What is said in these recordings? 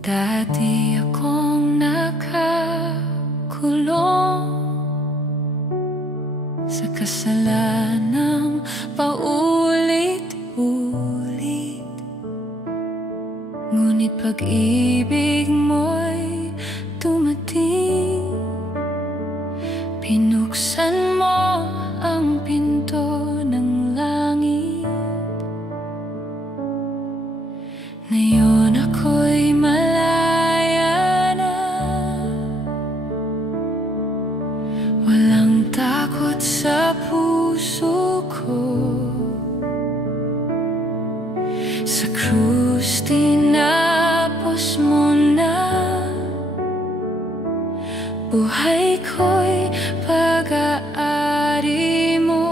Dati akong nakakulong sa kasalanang paulit-ulit, ngunit pag-ibig mo'y dumating. Pinuksan mo ang pinto ng langit. Ngayon ako'y malaya na, walang takot sa puso ko. Sa krus tinapos mo na buhay ko'y pag-aari mo.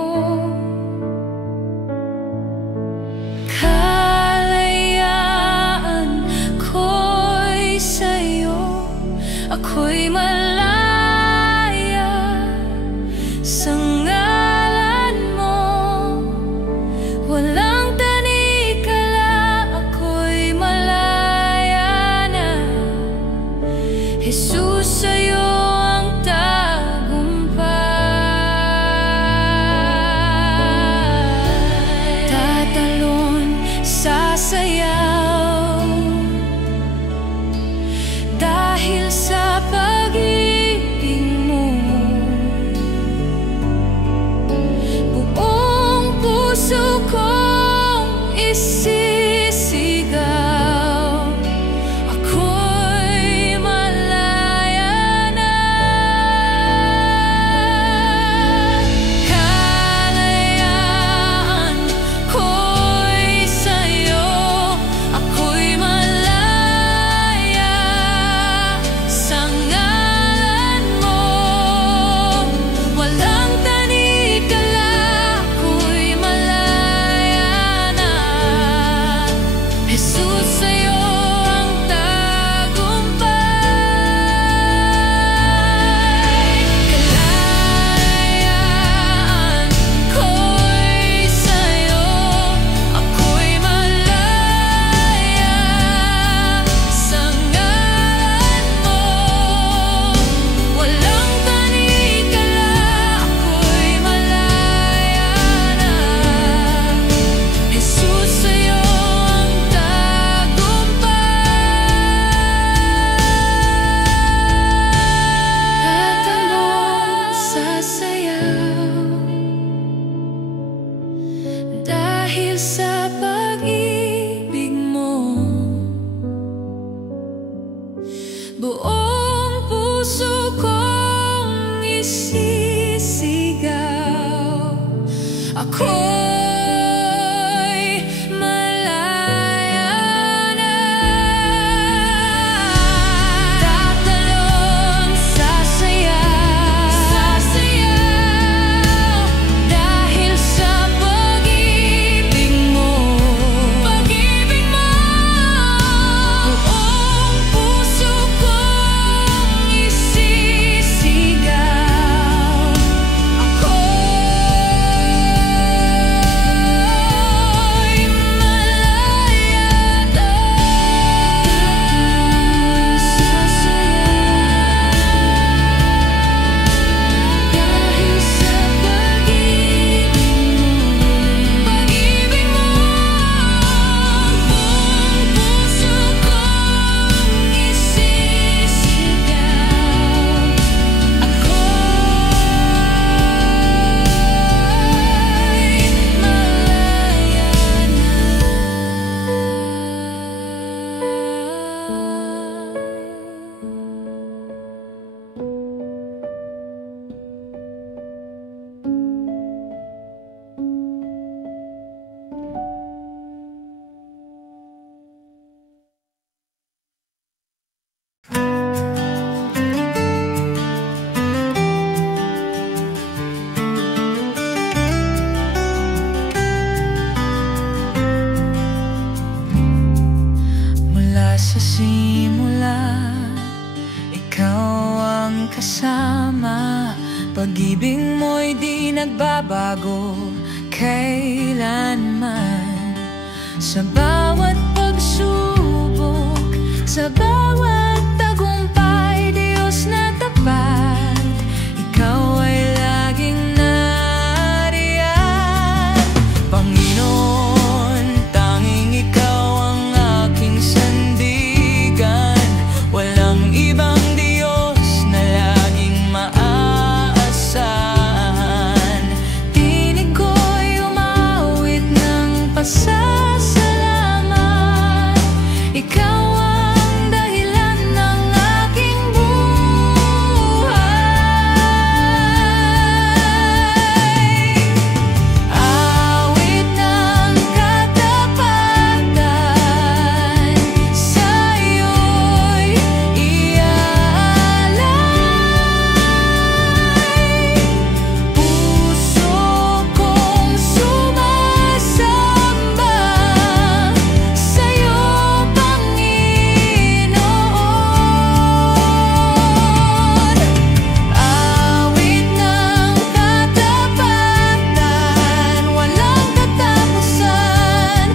Kalayaan ko'y sa'yo, ako'y malaya sa ngalan mo. Walang tanikala, ako'y malaya na. Jesus, sa'yo ang tagumpay. Tatalon, sasayaw dahil sa pag-ibig mo. Buong puso kong isisigaw, ako'y malaya na. Kalayaan ko'y sa'yo, ako'y malaya sa ngalan mo. Walang tanikala, ako'y malaya na. Jesus, sa'yo ang tagumpay. Kalayaan ko'y sa'yo, ako'y malaya sa ngalan mo. Walang tanikala, ako'y malaya na. Jesus, sa'yo ang tagumpay. Tatalon, sasayaw dahil sa pag-ibig mo. Buong puso kong isisigaw, ako'y malaya na. Tatalon, sasayaw dahil sa pag-ibig mo. Buong puso kong isisigaw, ako'y malaya na. Dahil sa pag-ibig mo, buong puso kong isisigaw, ako'y malaya na. Mula sa simula, ikaw ang kasama. Pag-ibig mo'y di nagbabago kailanman. Sa bawat pagsubok, sa Sa bawat tagumpay, Diyos na tapat, Ikaw ay laging nariyan. Panginoon, tanging Ikaw ang aking sandigan. Walang ibang Diyos na laging maaasahan. Tinig ko'y umawit ng pasasalamat. Ikaw ang dahilan ng aking buhay. Awit ng katapatan, sa'yo'y iaalay. Puso kong sumasamba sa'yo, Panginoon. Awit ng katapatan, walang katapusan.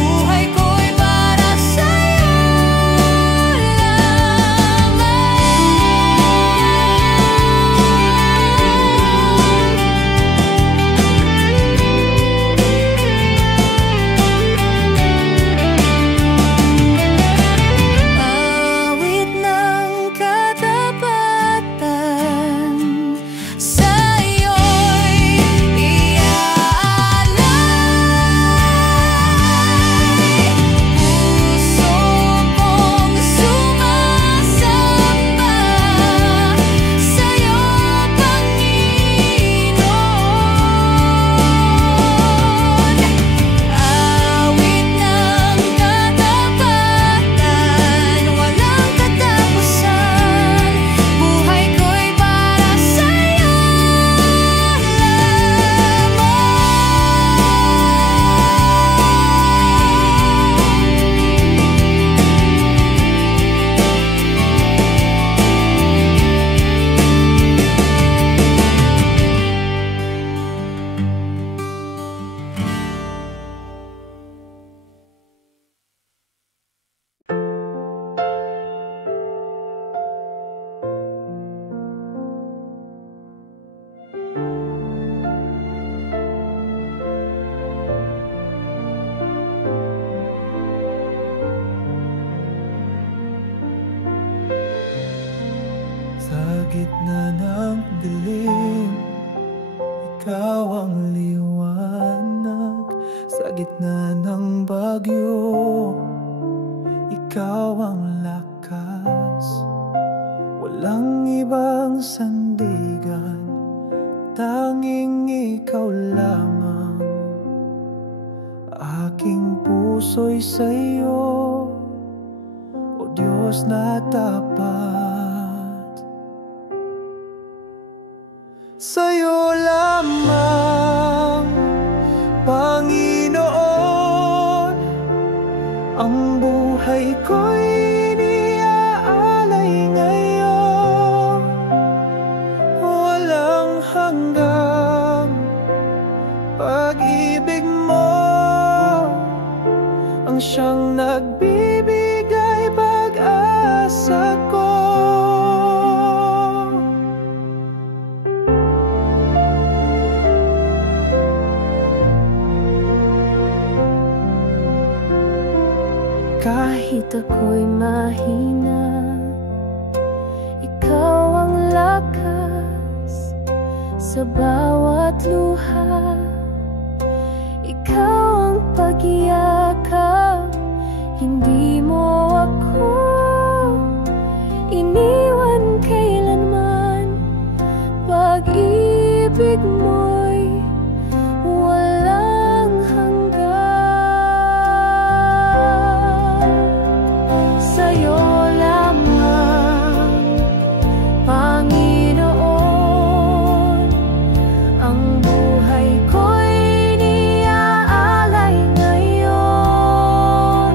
Buhay ko'y para sa'yo Awit ng katapatan, sa'yo'y iaalay. Puso kong sumasamba sa'yo, Panginoon. Awit ng katapatan, walang katapusan. Buhay ko'y para sa'yo Sa gitna ng dilim, Ikaw ang liwanag. Sa gitna ng bagyo, Ikaw ang lakas. Walang ibang sandigan, tanging Ikaw lamang. Aking puso'y sa'yo, O Diyos na tapat. Sa'yo lamang, Panginoon, ang buhay ko'y iniaalay ngayon. Walang hanggang pag-ibig mo ang siyang nagbibigay pag-asa ko. Kahit ako'y mahina, Ikaw ang lakas sa bawat luha. Ikaw ang pag-iyakap, hindi mo ako iniwan kailanman. Pag-ibig mo'y walang hanggan. Sa'yo lamang, Panginoon, ang buhay ko'y iniaalay ngayon.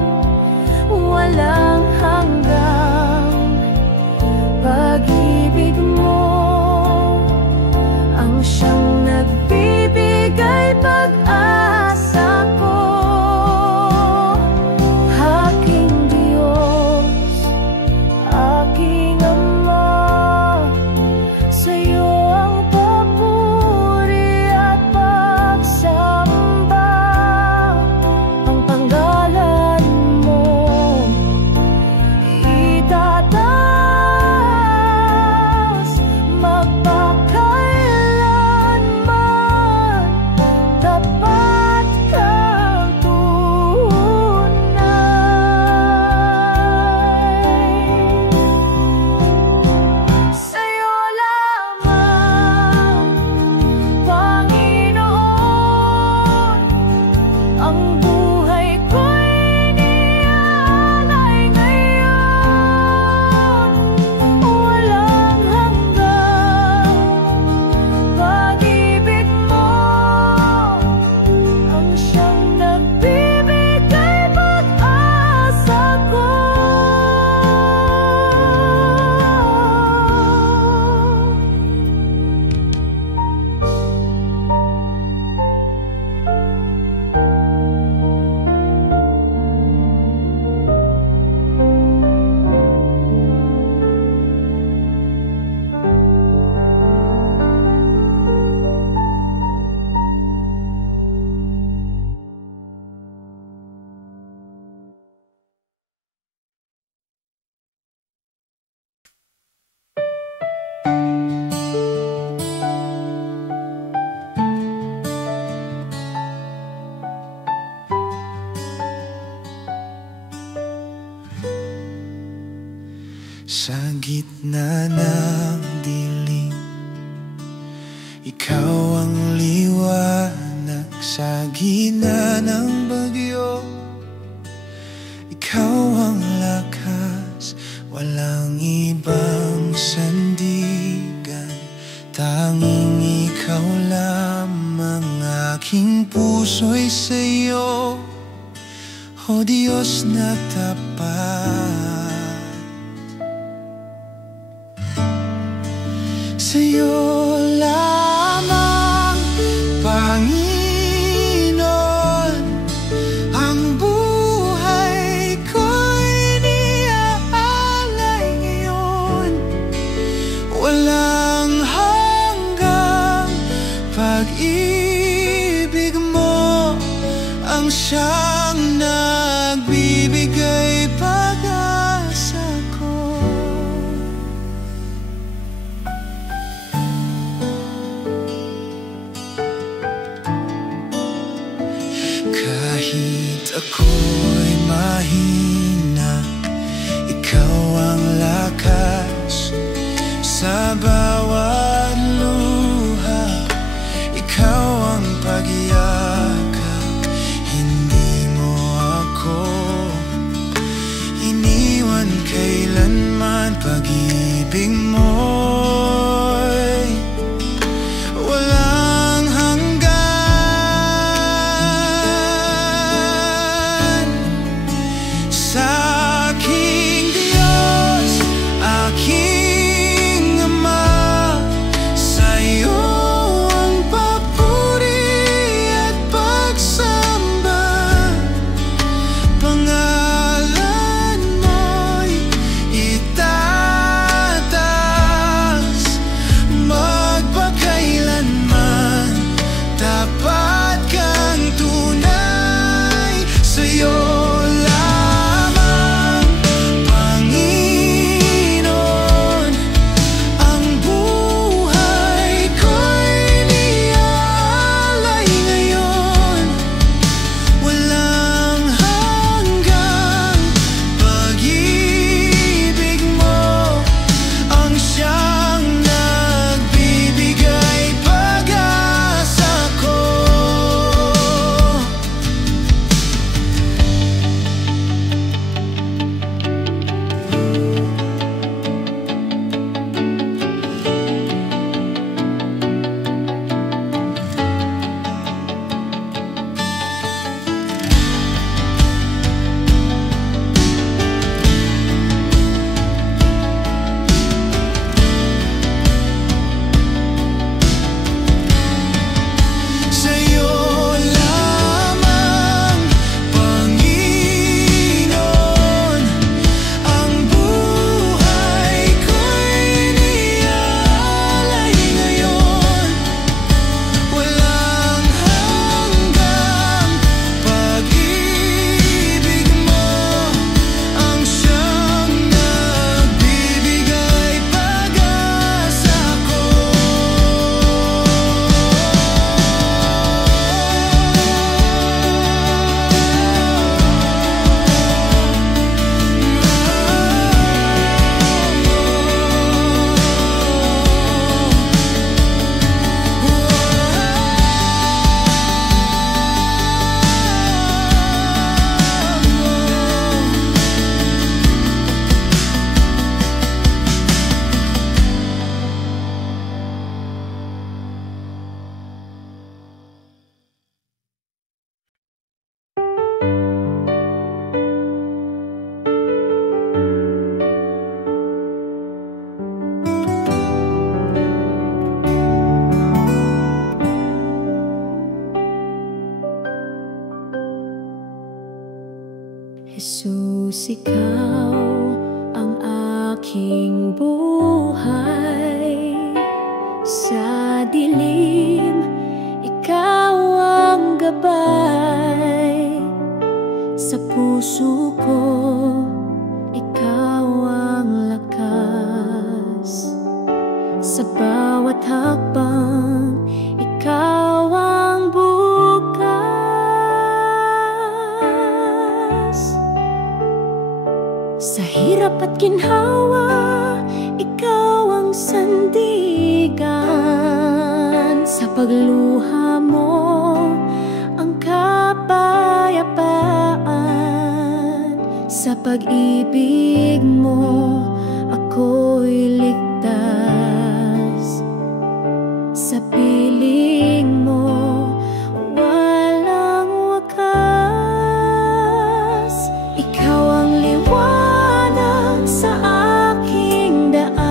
Sa gitna ng dilim, ikaw ang liwanag. Sa gitna ng bagyo, ikaw ang lakas. Walang ibang sandigan, tanging ikaw lamang. Aking puso'y sa'yo, o Diyos na tapat. Sa'yo lamang, Panginoon, ang buhay ko'y iniaalay ngayon. Walang hanggang pag-ibig mo ang siyang nagbibigay pag-asa ko. Kahit ako'y mahina, ikaw ang lakas. Sa bawat luha, ikaw ang pag-iakap. Hindi mo ako iniwan kailanman. Pag-ibig mo'y walang hanggan. Sa aking Diyos, aking Ama, sa'yo ang papuri at pagsamba. Pangalan mo'y itataas, magpakailanman. Tapat kang tunay, sa'yo lamang, Panginoon, ang buhay ko'y iniaalay ngayon. Walang hanggang pag-ibig mo ang siyang nagbibigay pag-asa ko. Sa'yo lamang, Panginoon, ang buhay ko'y iniaalay ngayon. Walang hanggang pag-ibig mo ang siyang nagbibigay pag-asa ko. Jesus, ikaw ang aking buhay. Sa dilim, ikaw ang gabay. Sa puso ko, ikaw ang lakas. Sa bawat hakbang, ikaw ang bukas. Sa hirap at ginhawa, sandigan. Sa pagluha mo ang kapayapaan, sa pag-ibig mo ako'y ligtas. Sa piling mo walang wakas. Ikaw ang liwanag sa aking daan.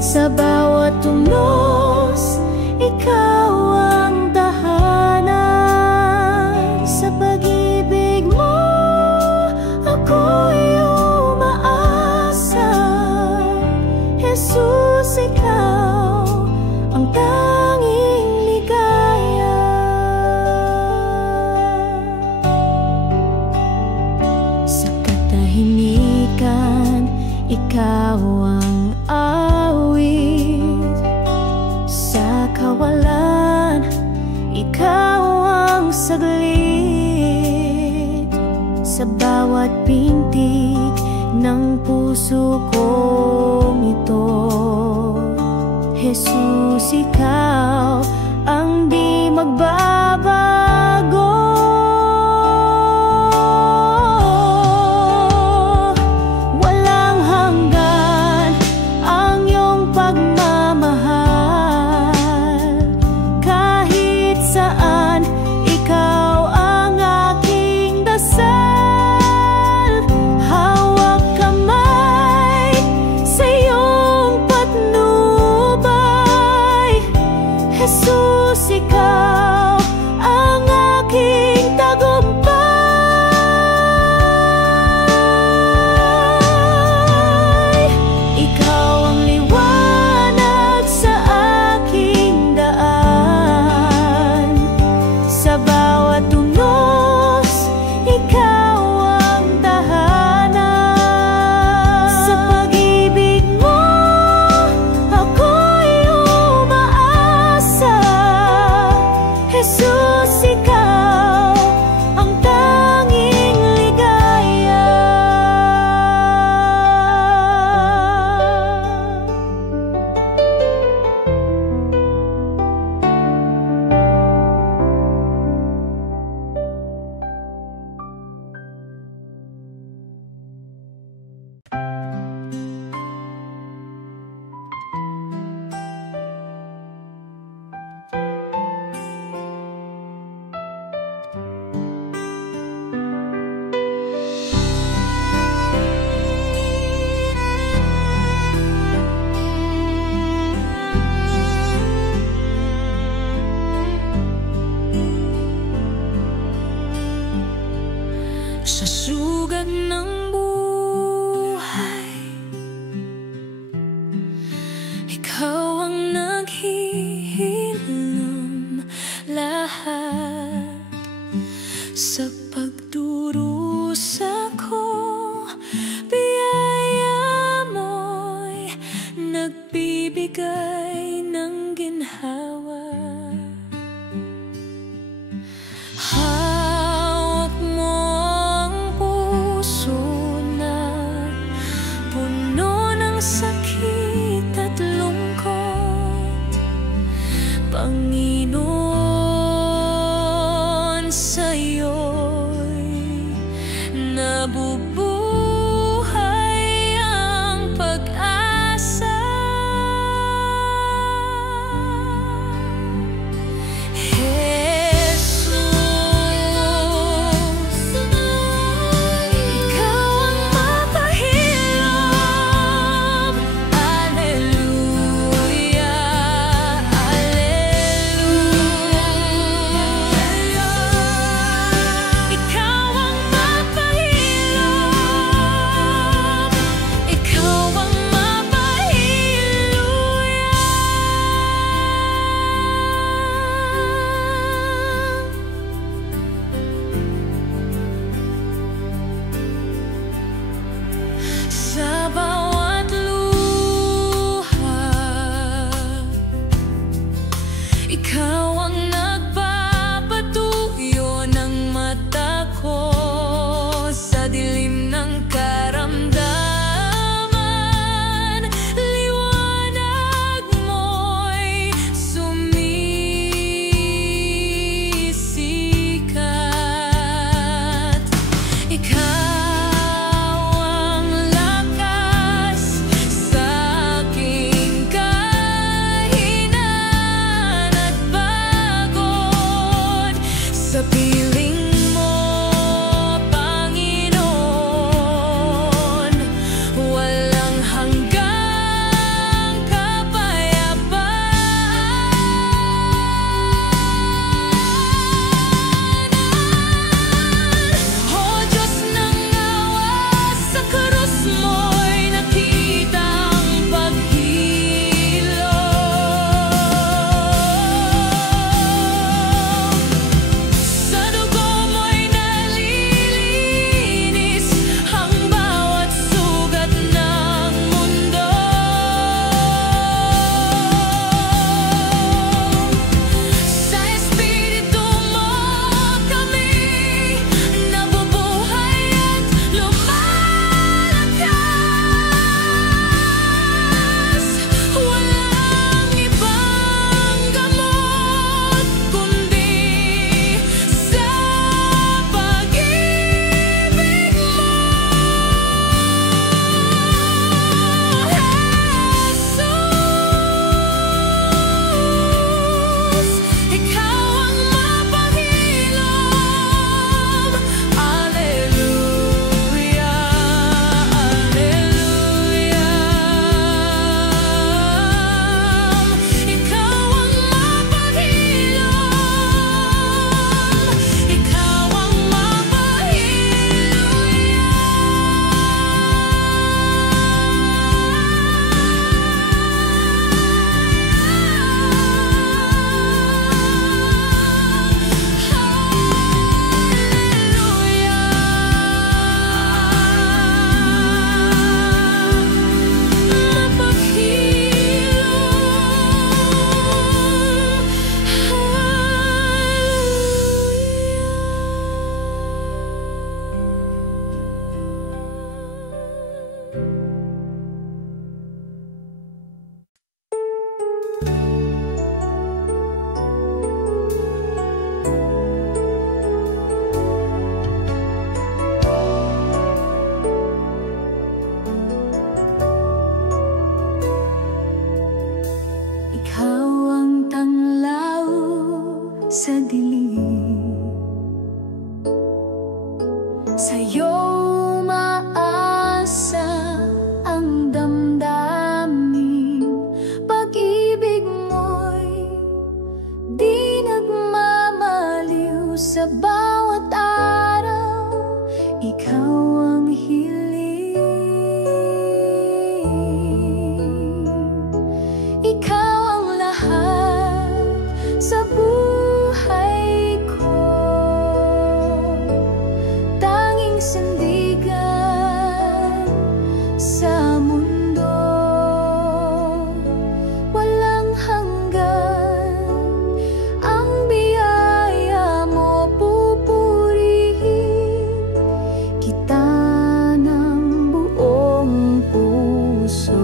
Sa bawat tunos, ikaw ang tahanan. Sa pag-ibig mo ako'y umaasa. Jesus, ikaw ang tanging ligaya. Sa katahimikan, ikaw ang awit. Sa kawalan, ikaw ang saglit. Sa bawat pintig ng puso kong ito, Jesus, ikaw ang di magbabago. Walang hanggan ang iyong pagmamahal. Kahit saan, ikaw ang aking dasal. Hawak kamay sa iyong patnubay. Jesus, ikaw ang aking tagumpay. Ikaw ang liwanag sa aking daan. Sa bawat tunos, ikaw ang tahanan. Sa pag-ibig mo ako'y umaasa. Jesus, ikaw ang tanging ligaya. Sa sugat ng buhay, ikaw ang naghihilom lahat. Sa pagdurusa ko, biyaya mo'y nagbibigay ng ginhawa. Hawak mo ang puso na puno ng sakit at lungkot. Panginoon, sa'yo'y nabubuhay ang pag-asa. Sa dilim ng karamdaman, sa piling mo, Panginoon, walang hanggang kapayapaan. O Diyos ng awa, sa krus mo'y nakitang paghilom. Sa dugo mo'y nalilinis ang bawat sugat ng mundo. Sa Espiritu mo kami nabubuhay at lumalakas. Walang ibang gamot kundi sa pag-ibig mo, Jesus. Ikaw ang mapangilom. Alleluia, alleluia. Ikaw ang mapangilom. Ikaw ang Ikaw ang tanglaw sa dilim, sa'yo maasa ang damdamin. Pag-ibig mo'y di nagmamaliw sa bawat araw. Ikaw ang hiling, ikaw ang lahat sa buhay ko. Tanging sandigan sa mundo, walang hanggan ang biyaya mo. Pupurihin kita ng buong puso.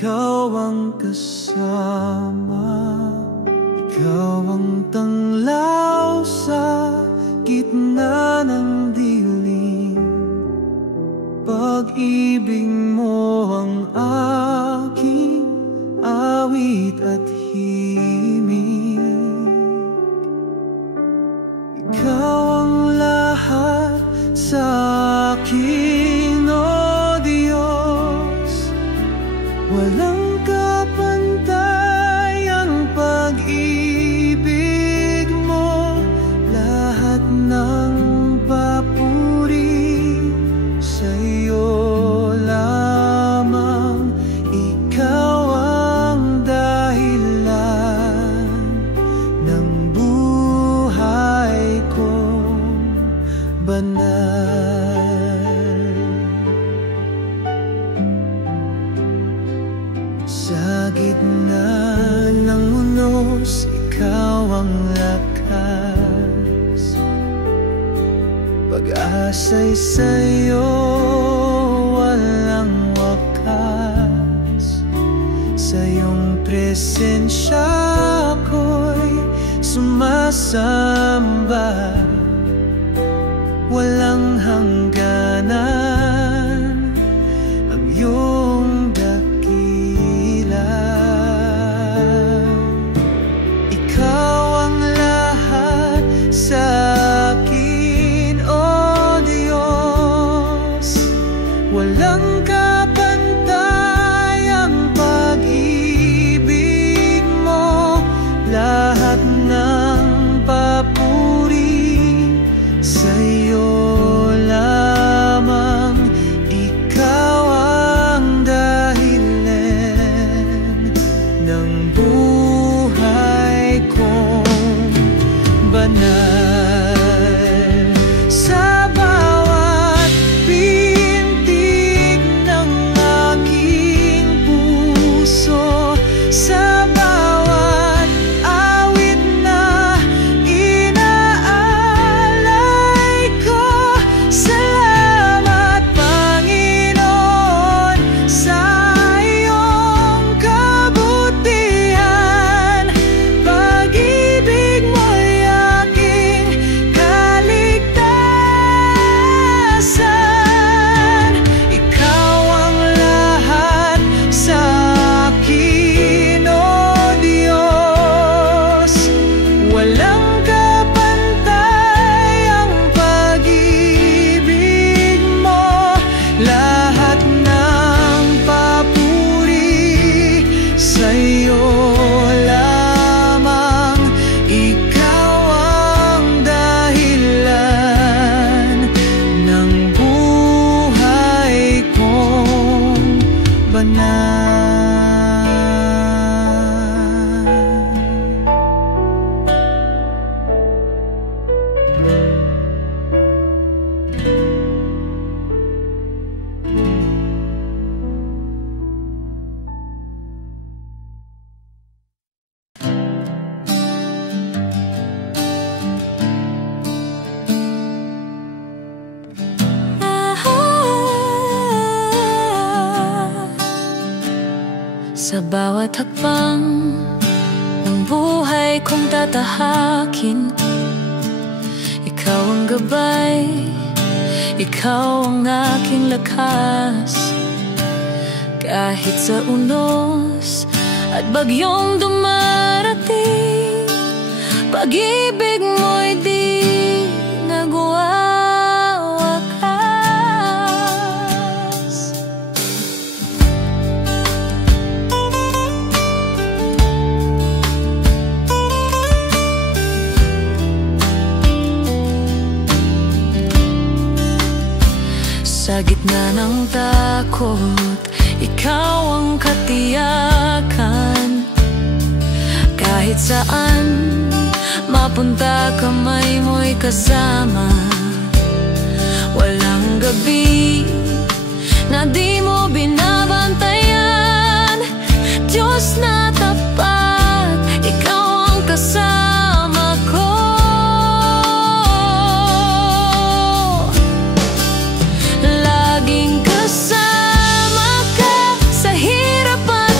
ikaw ang kasama, ikaw ang tanglaw sa gitna ng dilim. Pag-ibig mo ang aking awit at himig. Ikaw ang lahat sa akin, O Diyos. Walang kapantay ang pag-ibig mo. Lahat ng papuri sa'yo lamang. Ikaw ang dahilan ng buhay kong banal. Sa gitna ng unos, ikaw ang lakas. Pag-asa'y sa'yo walang wakas. Sa iyong presensya ako'y sumasamba. Walang hangganan ang iyong dakila. Ikaw ang lahat sa akin, O Diyos. Walang kapantay ang pag-ibig mo. Lahat ng papuri sa'yo lamang. Ikaw ang dahilan ng buhay kong banal. Sa bawat pintig ng aking puso, sa bawat awit na inaalay ko, salamat Panginoon sa iyong kabutihan. Pag-ibig mo'y aking kaligtasan. Ikaw ang lahat sa akin, O Diyos. Walang kapantay ang pag-ibig mo. Lahat ng papuri sa'yo lamang. Ikaw ang dahilan ng buhay kong banal. Sa bawat hakbang ng buhay kong tatahakin, ikaw ang gabay, ikaw ang aking lakas. Kahit sa unos at bagyong dumarating, pag-ibig mo'y di nagwawakas. Sa gitna ng takot, ikaw ang katiyakan. Kahit saan mapunta, kamay mo'y kasama. Walang gabi na di mo binabantayan. Diyos na tapat, ikaw ang kasama ko. Laging kasama ka sa hirap at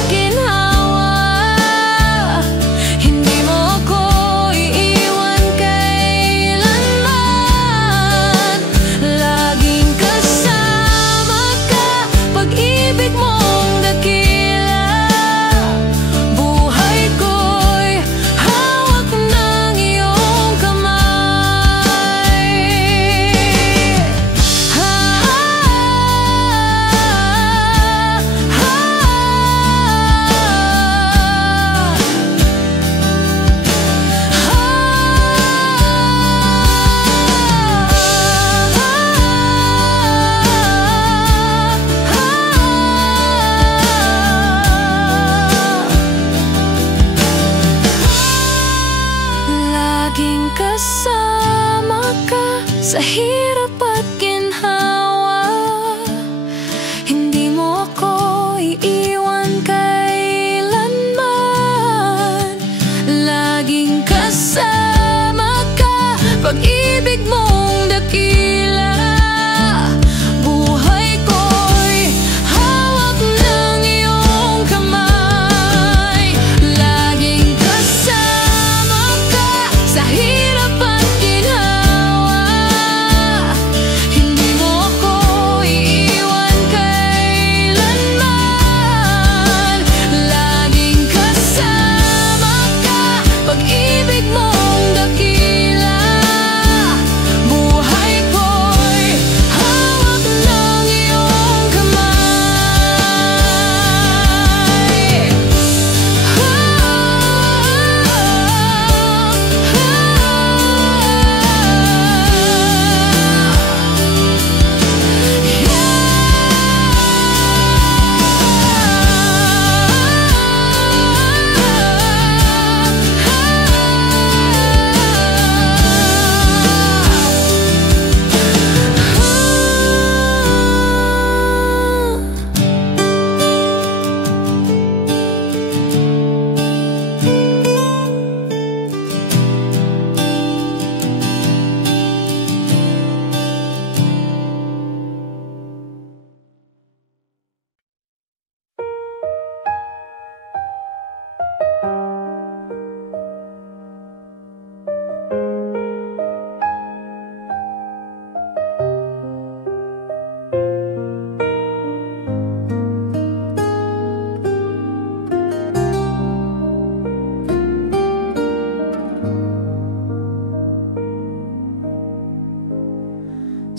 Sa hirap at ginhawa, hindi mo ako iiwan kailanman. Laging kasama ka, pag-ibig mong dakila. Buhay ko'y hawak ng iyong kamay. Laging kasama ka sa hirap at ginhawa. Hindi mo ako iiwan kailanman. Laging kasama ka, pag-ibig mong dakila. Buhay ko'y hawak ng iyong kamay.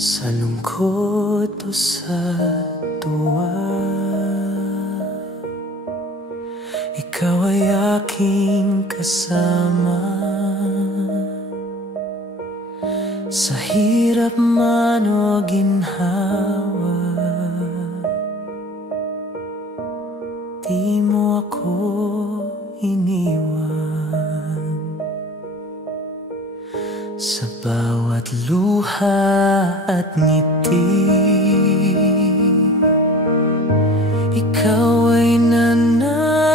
Sa lungkot o sa tuwa, ikaw ay aking kasama. Sa hirap man o ginhawa, di mo ako iniwan. Sa bawat luha at ngiti, ikaw ay nananatili.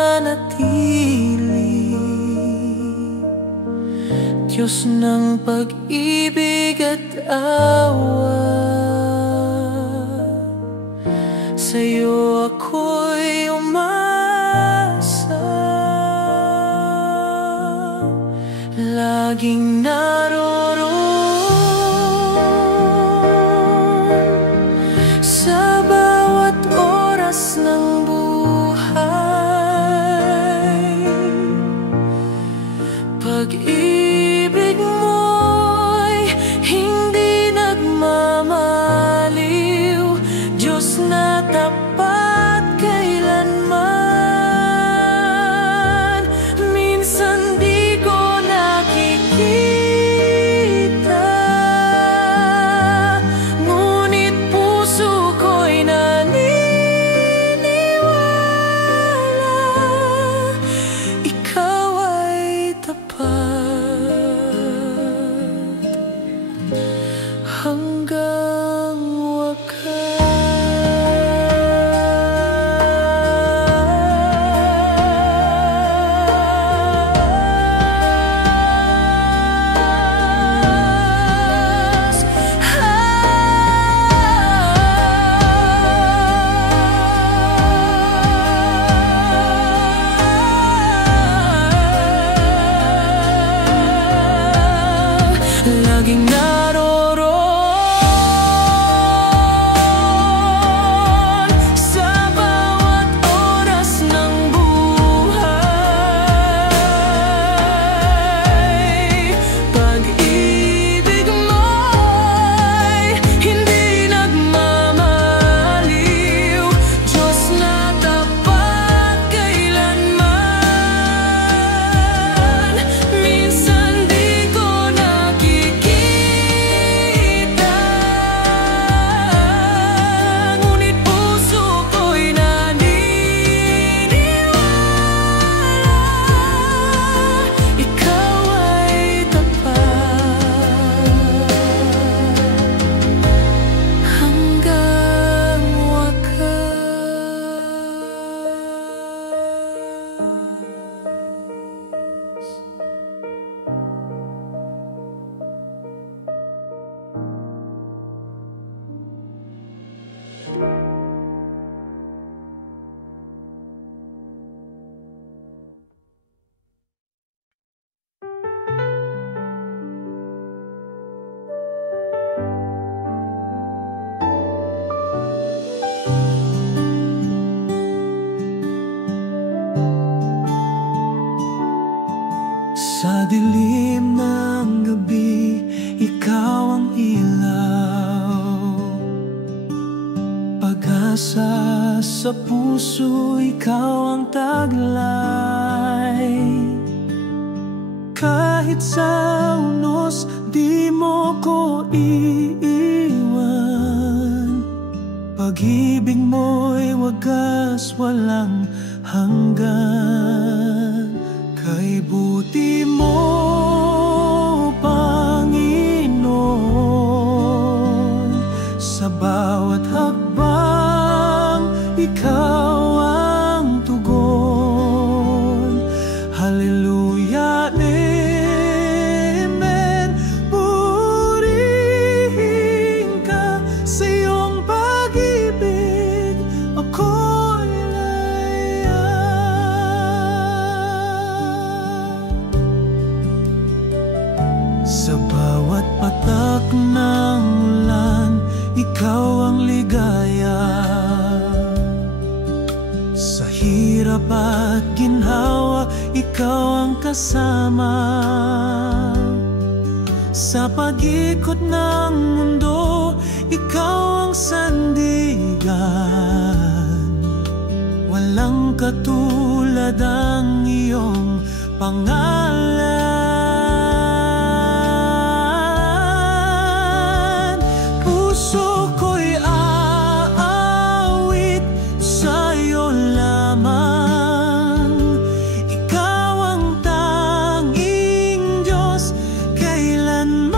Diyos ng pag-ibig at awa, sa'yo ako'y umasa. Laging sa bawat oras ng buhay, pag-ibig mo'y hindi nagmamaliw. Diyos na tapat kailanman. Minsan di ko nakikita dilim ng gabi, ikaw ang ilaw. Pag-asa sa puso, ikaw ang taglay. Kahit sa unos, di mo ko iiwan. Pag-ibig mo'y wagas, walang hanggan. Kay buti mo, Panginoon, sa bawat hakbang, ikaw ang tugon. Hallelujah, amen. Purihin ka sa iyong pag-ibig, ako'y laya. Sa bawat patak ng ulan, ikaw ang ligaya. Sa hirap at ginhawa, ikaw ang kasama. Sa pag-ikot ng mundo, ikaw ang sandigan. Walang katulad ang iyong pangalan. Puso ko'y aawit sa'yo lamang. Ikaw ang tanging Diyos kailanman.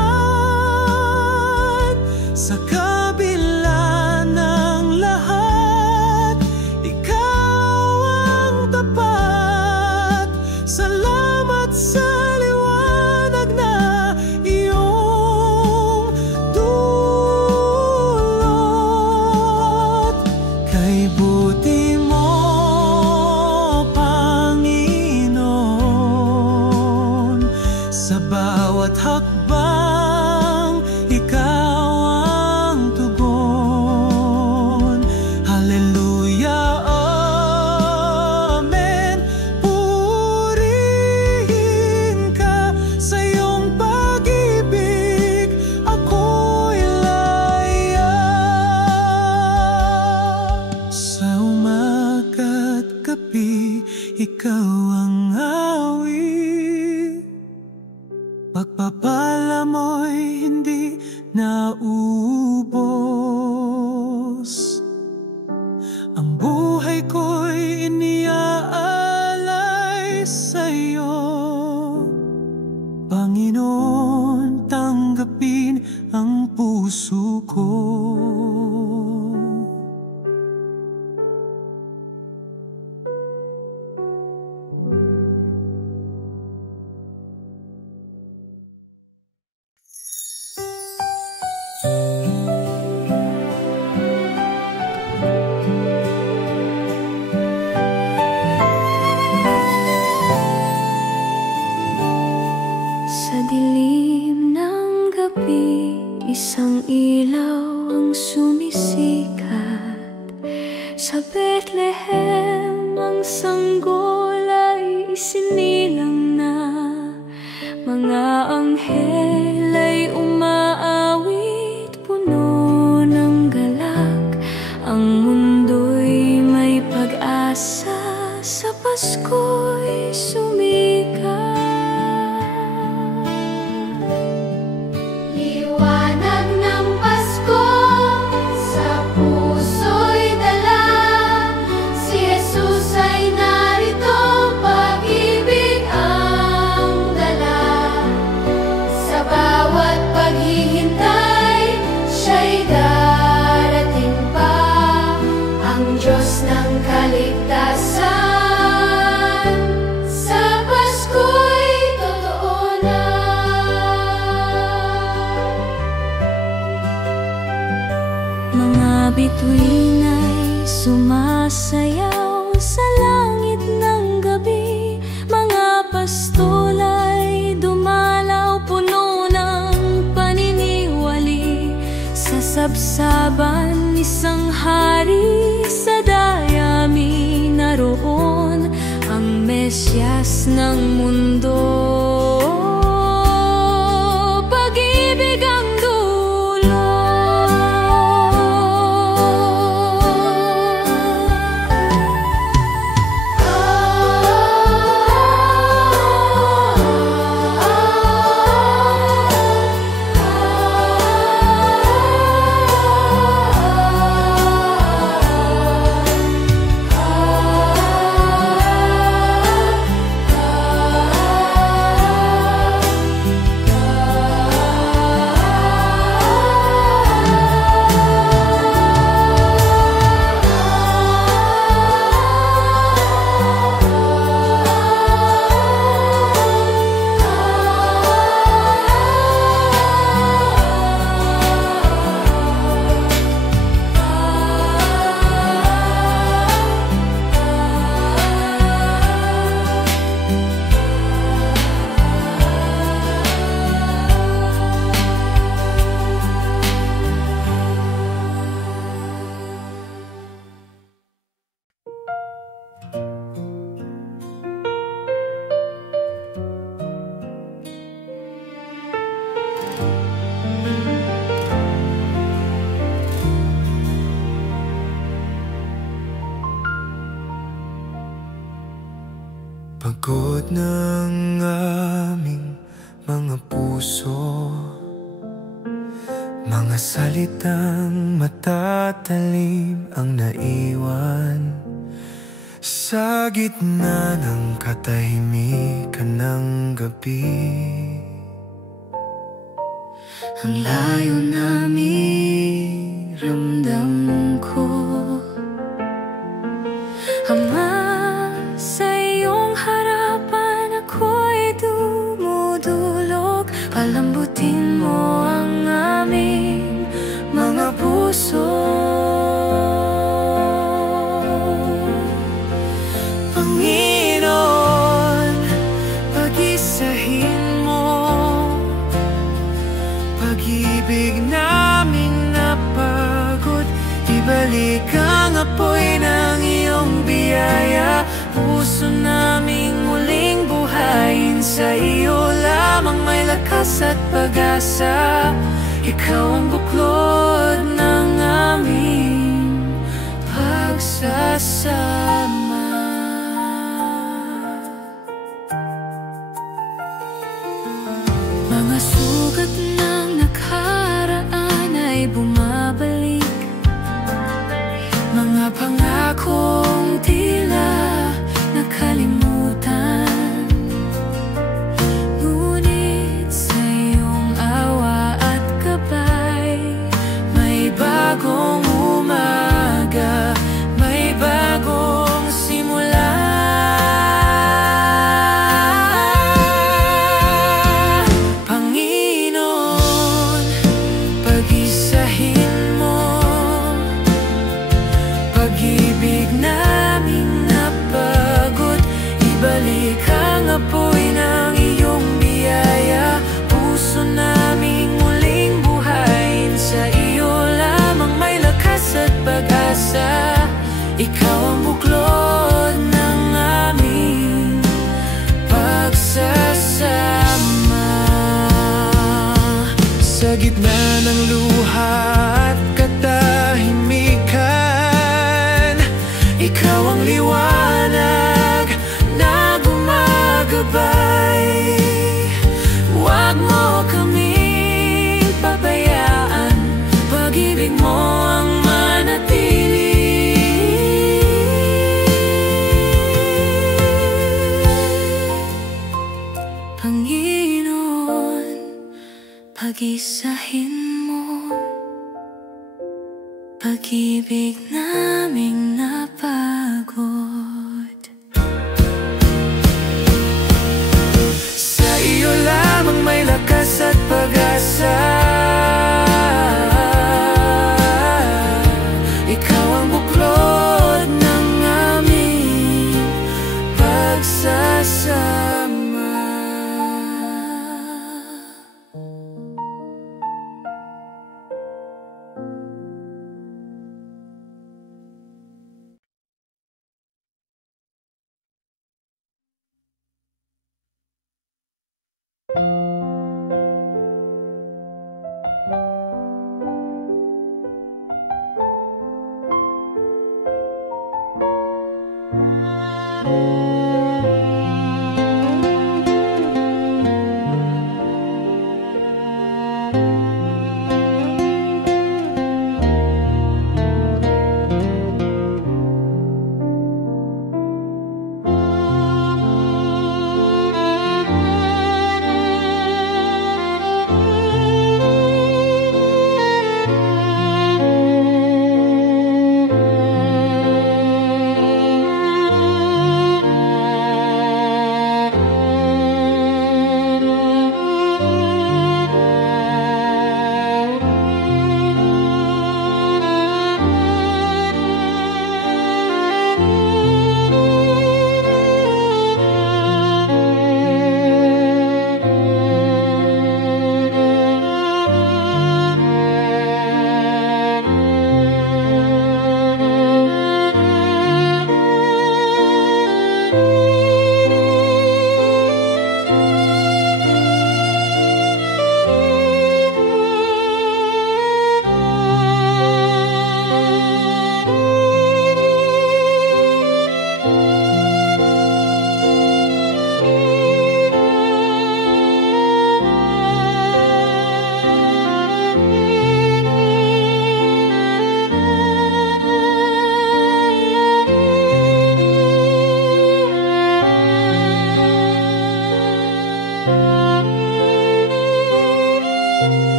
Sa kabila ng lahat, ikaw ang tapat. Salamat sa liwanag na iyong dulot. Kay buti mo, Panginoon, sa bawat hakbang, ikaw ang tugon. Hallelujah, amen. Purihin ka sa iyong pag-ibig, ako'y laya. Sa umaga't gabi, ikaw ang awit. Pagpapala mo'y hindi naubos. Ang buhay ko'y iniaalay sa'yo. Panginoon, tanggapin ang puso ko. Sa dilim ng gabi, isang ilaw ang sumisikat. Sa Bethlehem, ang sanggol ay isinilang na. Mga anghel ay umaawit, puno ng galak. Ang mundo'y may pag-asa, sa Pasko'y sumikat. Liwanag ng Pasko sa puso'y dala. Si Jesus ay narito, pag-ibig ang dala. Sa bawat paghihintay, siya'y darating pa. Ang Diyos ng kaligtasan, sa Pasko'y totoo na. Mga bituin ay sumasayaw sa langit ng gabi. Mga pastol ay dumalaw, puno ng paniniwali. Sa sabsaban, isang hari sa dayami naroon, ang Mesyas ng mundo. Pagod ng aming mga puso, mga salitang matatalim ang naiwan sa gitna ng katahimikan ng gabi. Ang layo namin ramdam ko, Ama, sa iyong harapan ako'y dumudulog. Palambutin mo ang aming mga puso. Panginoon, pag-isahin mo pag-ibig naming napagod. Ibalik ang apoy ng iyong biyaya, puso naming muling buhayin. Sa iyo lamang may lakas at pag-asa. Ikaw ang buklod ng aming pagsasama. Mga sugat ng nakaraan ay bumabalik, mga pangakong tila nakalimutan. Ngunit sa iyong awa at gabay, may bagong umaga, may bagong simula. Panginoon, pag-isahin mo pag-ibig naming napagod. Ibalik ang apoy ng iyong biyaya, puso naming muling buhayin. Sa iyo lamang may lakas at pag-asa. Ikaw ang buklod ng aming pagsasama. Sa gitna ng luha at katahimikan, ikaw ang liwanag na gumagabay. Huwag mo kaming pabayaan, pag-ibig mo ang manatili. Panginoon, pag-isahin mo pag-ibig naming napagod. Sa iyo lamang may lakas at pag-asa. Ikaw ang buklod ng aming pagsasama.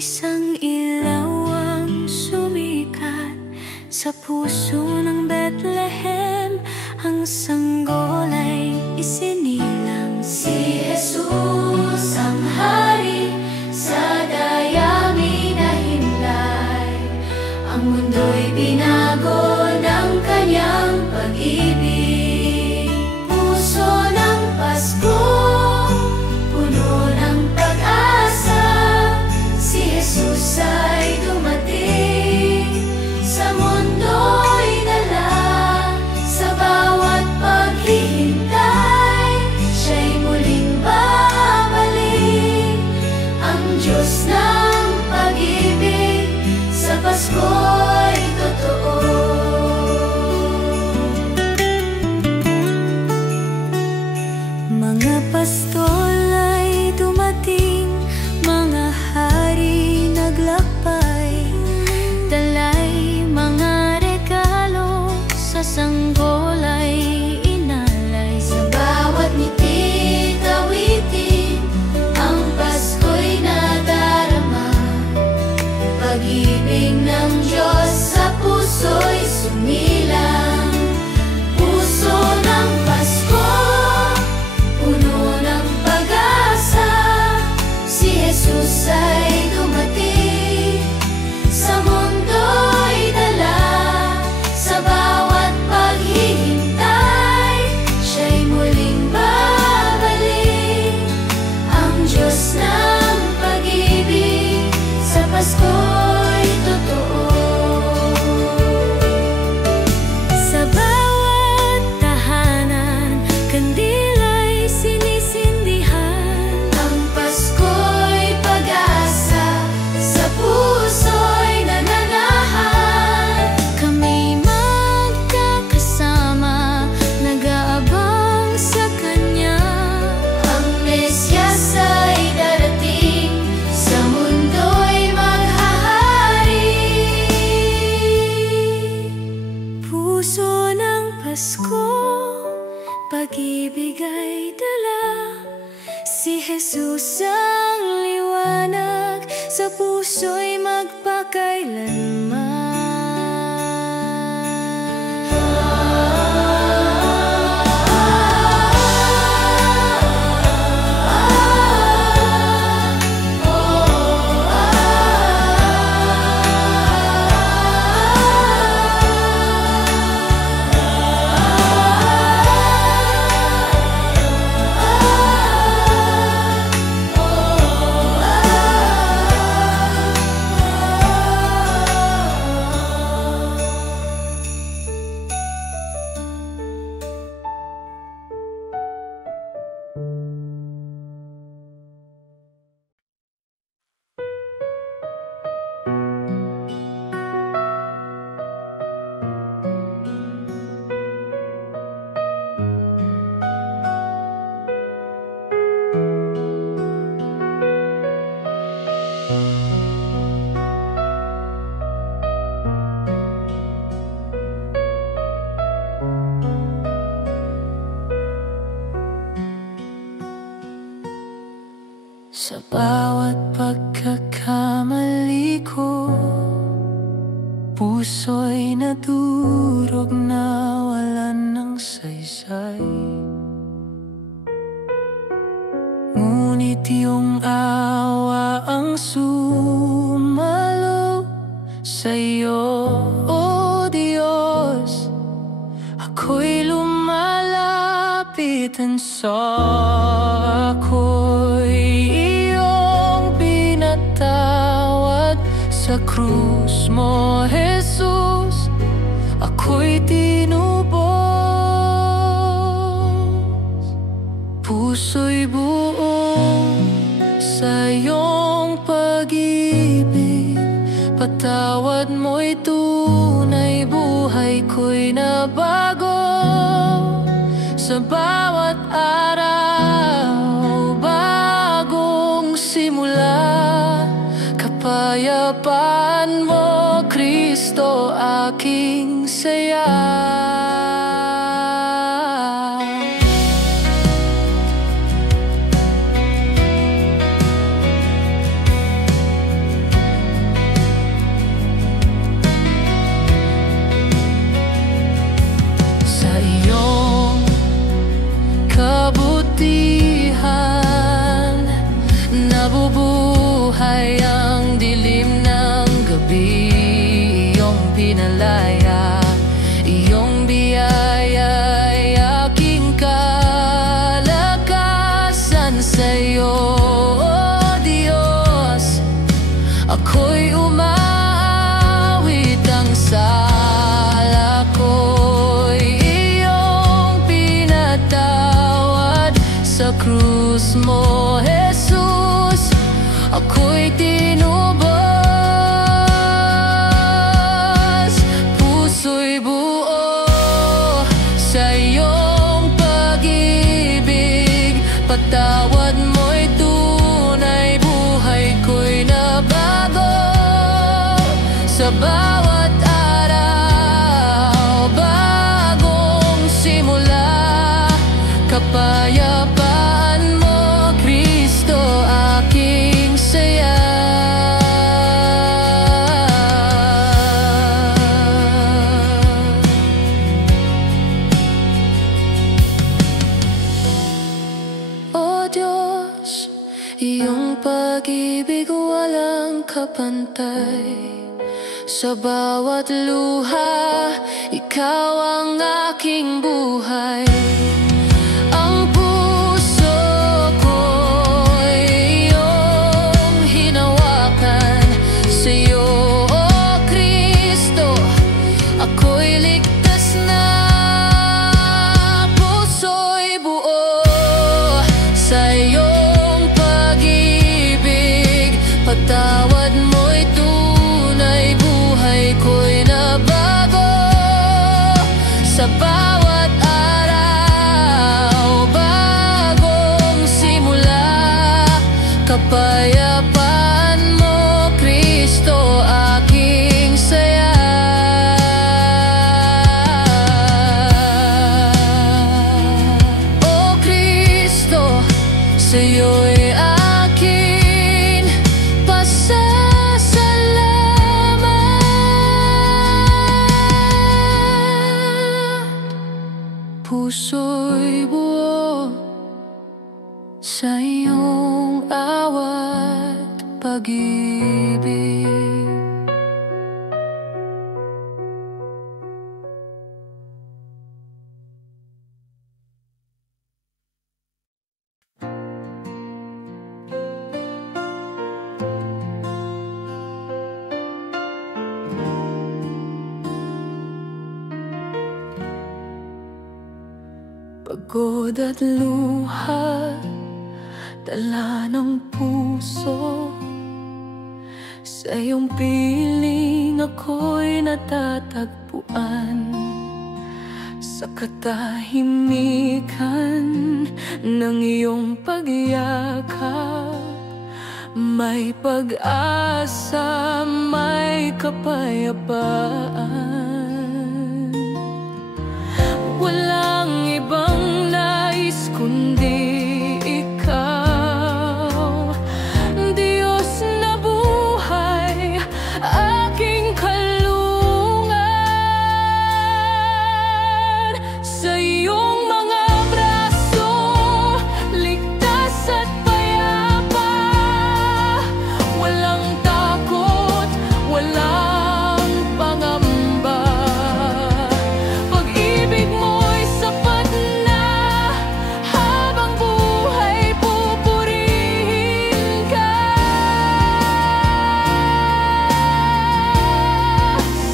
Isang ilaw ang sumikat sa puso ng Bethlehem. Ang sanggol ay isinilang. Si Jesus ang hari sa dayami na himlay. Ang mundo'y binago ng kanyang pag-ibig. Puso ng Pasko, puno ng pag-asa. Si Jesus ay dumating, sa mundo'y dala. Sa bawat paghihintay, siya'y muling babalik. Ang Diyos ng pag-ibig sa Pasko'y totoo. Mga pastol ay dumating, mga hari naglakbay, dalay mga regalo, sa sanggol ay inalay. Sa bawat ngiti, tawitin, ang Pasko'y nadarama. Pag-ibig ng Diyos sa puso'y sumilang. Puso ng Pasko, puno ng pag-asa. Si Jesus ay dumating, sa mundo'y dala. Sa bawat paghihintay, siya'y muling babalik. Ang Diyos ng pag-ibig sa Pasko'y totoo. Sa bawat tahanan, kandil ay sinisindihan. Ang Pasko'y pag-asa, sa puso'y nananahan. Kami magkakasama, nag-aabang sa Kanya. Ang Mesyas ay darating, sa mundo'y maghahari. Puso ng Pasko, pag-ibig ay dala. Si Jesus ang liwanag, sa puso'y magpakailanman. Sa bawat pagkakamali ko, puso'y nadurog na walan ng saysay. Ngunit iyong awa ang sumalo sa'yo, O Diyos. Ako'y lumalapit sa ako'y iyong pinatawad. Sa krus mo, Jesus, ako'y tinubos. Puso'y buong sa iyong pag-ibig, patawad mo'y tunay, buhay ko'y nabago. Sa bawat araw, bagong simula, kapayapaan mo, Kristo, aking saya. ako'y umaawit, ang sala ko'y iyong pinatawad. Sa krus mo, Jesus, ako'y tinubos. Puso'y buo sa iyong pag-ibig, patawad mo'y tunay, buhay ko'y nabago. Sa bawat araw, bagong simula, kapayapaan mo, Kristo, aking saya. O Diyos, iyong pag-ibig walang kapantay. Sa bawat luha, ikaw ang aking buhay. Ang puso ko'y iyong hinawakan. Sa iyo, O Kristo, ako'y ligtas na. Puso'y buo sa iyong pag-ibig, patawad mo'y tunay, buhay ko'y nabago. Sa bawat araw, bagong simula, kapayapaan mo, Kristo, aking saya. O Kristo, sa'yo'y aking pasasalamat. Puso'y buo sa iyong awat, pag-ibig. Pagod at luha, dala ng puso, sa iyong piling ako'y natatagpuan. Sa katahimikan ng iyong pagyakap, may pag-asa, may kapayapaan. Walang ibang nais kundi ikaw, Diyos na buhay, aking kalungan. Sa iyong mga braso, ligtas at payapa, walang takot, walang pangamba. Pag-ibig mo'y sapat na, habang buhay pupurihin ka.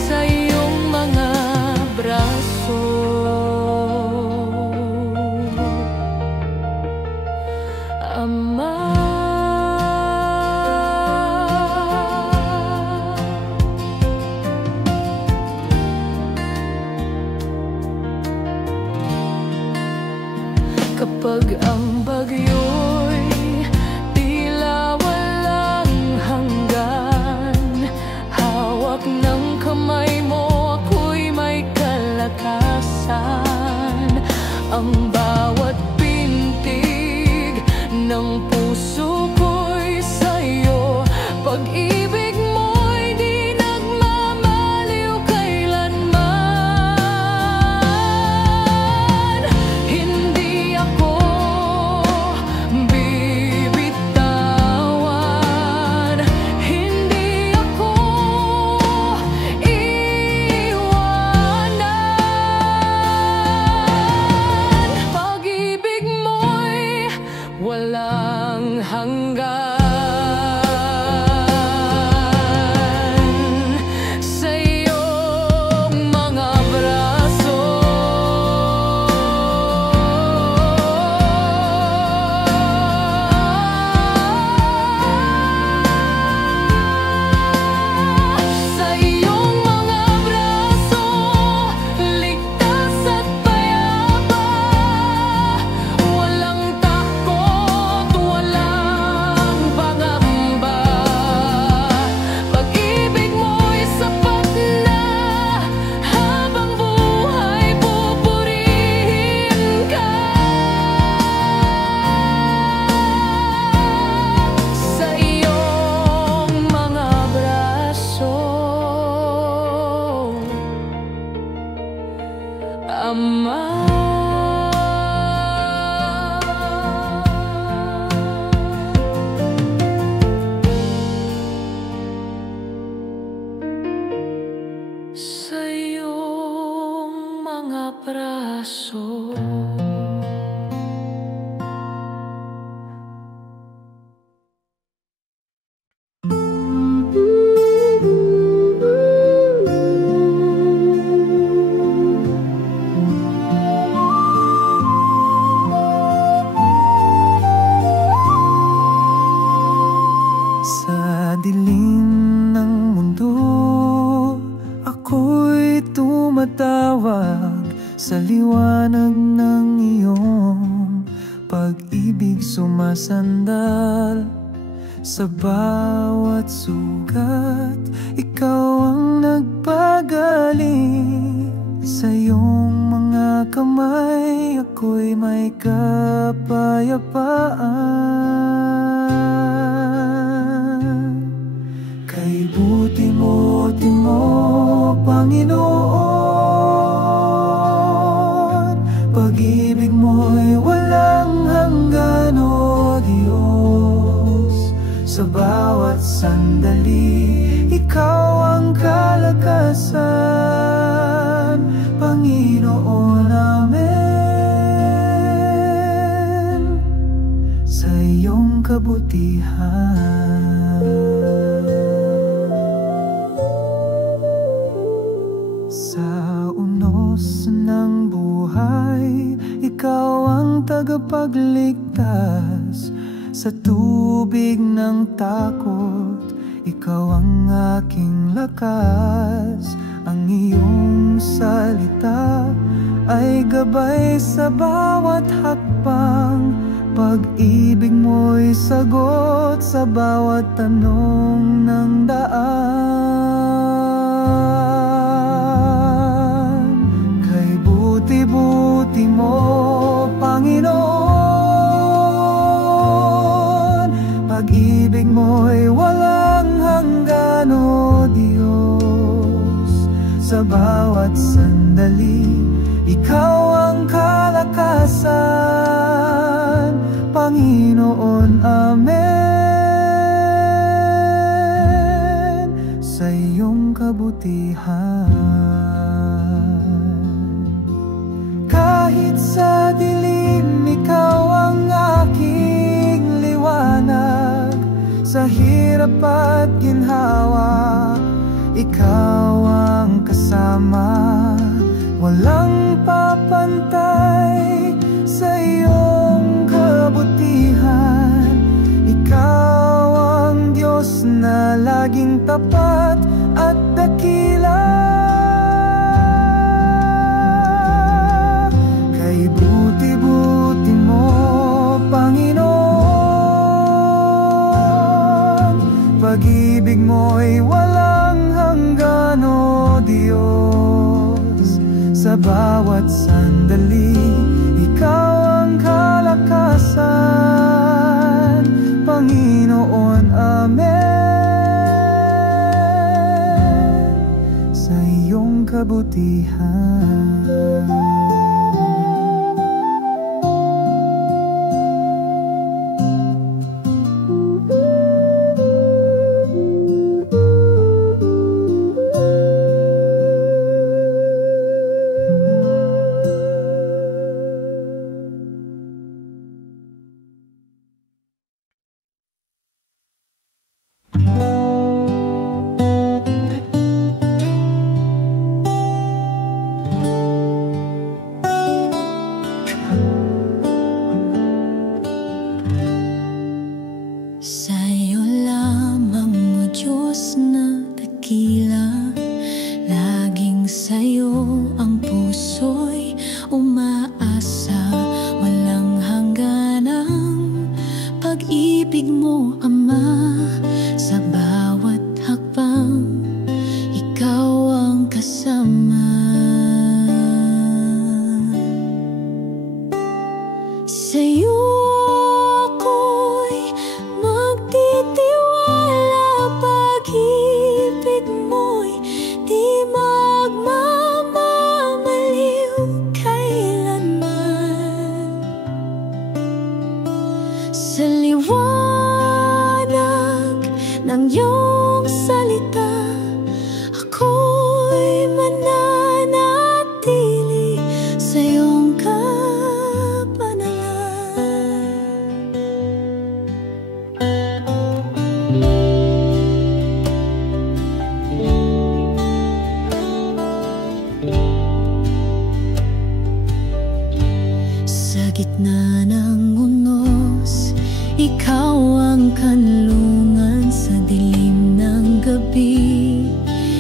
Sa iyong mga braso, Ama. Kapag ang bagyo'y tila walang hanggan, hawak ng kamay mo ako'y may kalakasan. Ang bawat pintig ng puso ko'y sa'yo, pag-ibig mo'y di nagmamaliw kailanman. Hindi ako Sa liwanag ng iyong pag-ibig sumasandal. Sa bawat sugat, ikaw ang nagpagaling. Sa iyong mga kamay, ako'y may kapayapaan. Kay buti mo, Panginoon, pag-ibig mo'y walang hanggan, o Diyos. Sa bawat sandali, ikaw ang kalakasan, Panginoon namin, sa iyong kabutihan. Sa unos ng buhay, ikaw ang tagapagligtas. Sa tubig ng takot, ikaw ang aking lakas. Ang iyong salita ay gabay sa bawat hakbang. Pag-ibig mo'y sagot sa bawat tanong ng daan. Kay buti-buti mo, Panginoon, pag-ibig mo'y walang hanggan, o Diyos. Sa bawat sandali, ikaw ang kalakasan, Panginoon amen, sa iyong kabutihan. Kahit sa dilim, ikaw ang aking liwanag. Sa hirap at ginhawa, ikaw ang kasama. Walang papantay sa iyong kabutihan. Ikaw ang Diyos na laging tapat at dakila. Kay buti-buti mo, Panginoon, pag-ibig mo'y walang hanggan, o Diyos. Sa bawat sandali, ikaw ang kalakasan, Panginoon amen, sa iyong kabutihan.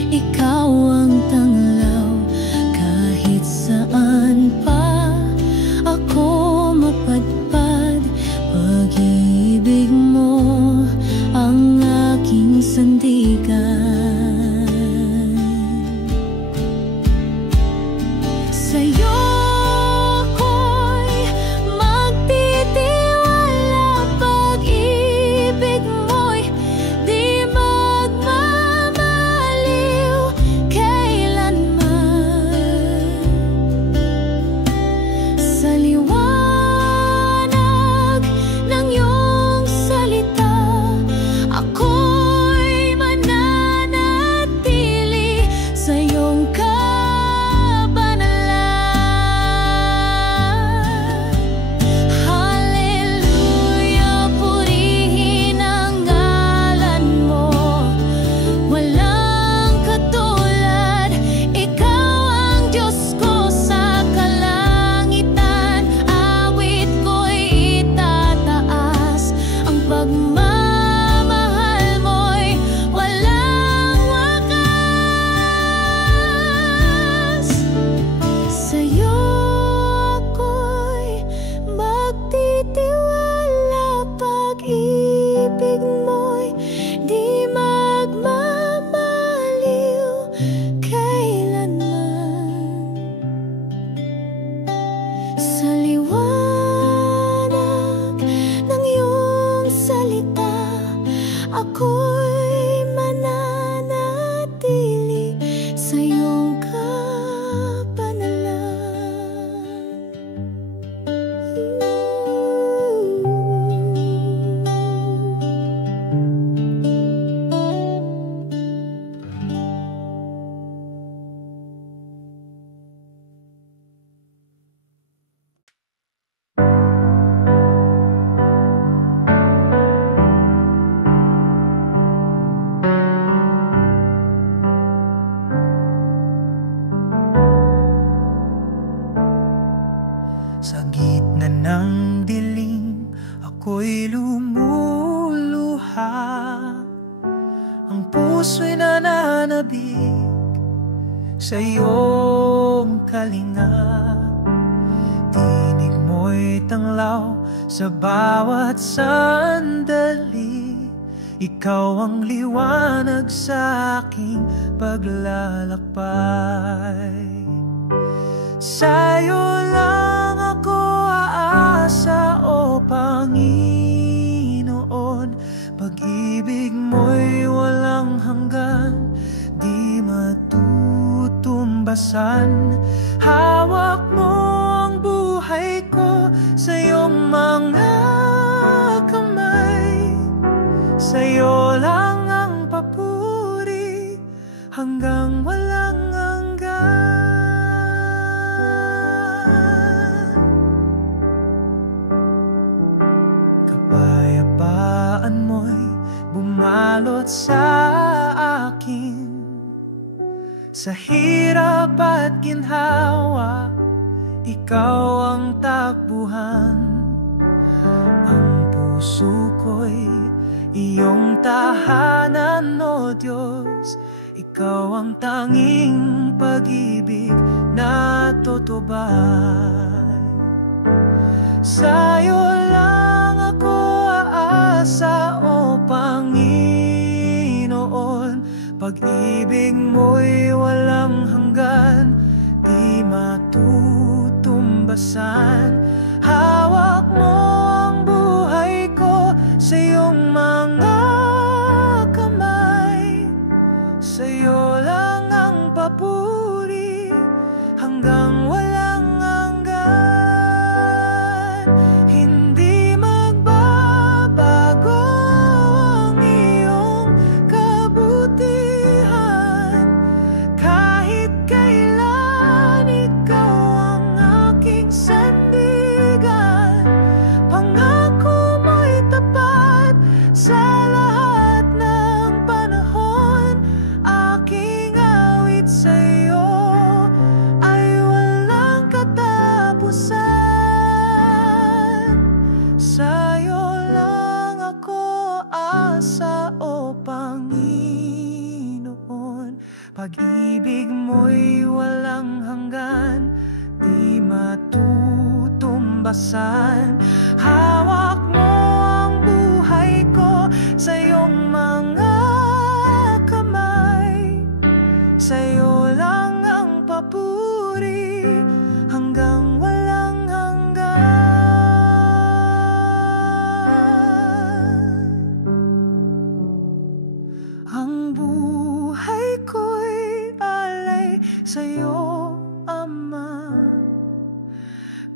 Ikaw ang tanglaw kahit saan ako'y lumuluha, ang puso'y nananabik sa iyong kalinga. Tinig mo'y tanglaw sa bawat sandali, ikaw ang liwanag sa aking paglalakbay. Sa'yo lang ako aasa, o Panginoon. Pag-ibig mo'y walang hanggan, di matutumbasan. Hawak mo ang buhay ko sa iyong mga kamay. Sa'yo lang ang papuri hanggang walang hanggan. Kapayapaan mo'y bumalot sa akin, sa hirap at ginhawa, ikaw ang takbuhan. Ang puso ko'y iyong tahanan, o Diyos. Ikaw ang tanging pag-ibig na tutubay. Sa'yo lang ako aasa, o Panginoon. Pag-ibig mo'y walang hanggan, di matutumbasan. Hawak mo ang buhay ko sa iyong mga kamay. Sa'yo lang ang papuri hanggang walang hanggan. Hindi magbabago ang iyong kabutihan, kahit kailan ikaw ang aking sandigan. Pangako mo'y tapat sa lahat ng panahon. Aking awit sa'yo ay walang katapusan. Sa'yo lang ako asa, o Panginoon. Pag-ibig mo'y walang hanggan, di matutumbasan. Hawak mo ang buhay ko sa iyong mga kamay. Sa'yo lang ang papuri hanggang walang hanggan. Ang buhay ko'y alay sa'yo, Ama.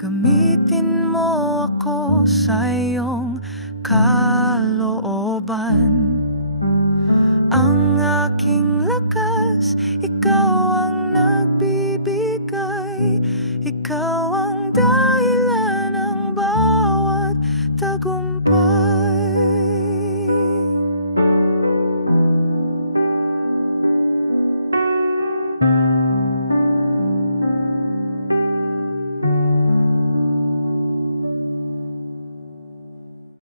Gamitin mo ako sa iyong kalooban. Ang aking lakas, ikaw ang nagbibigay, ikaw ang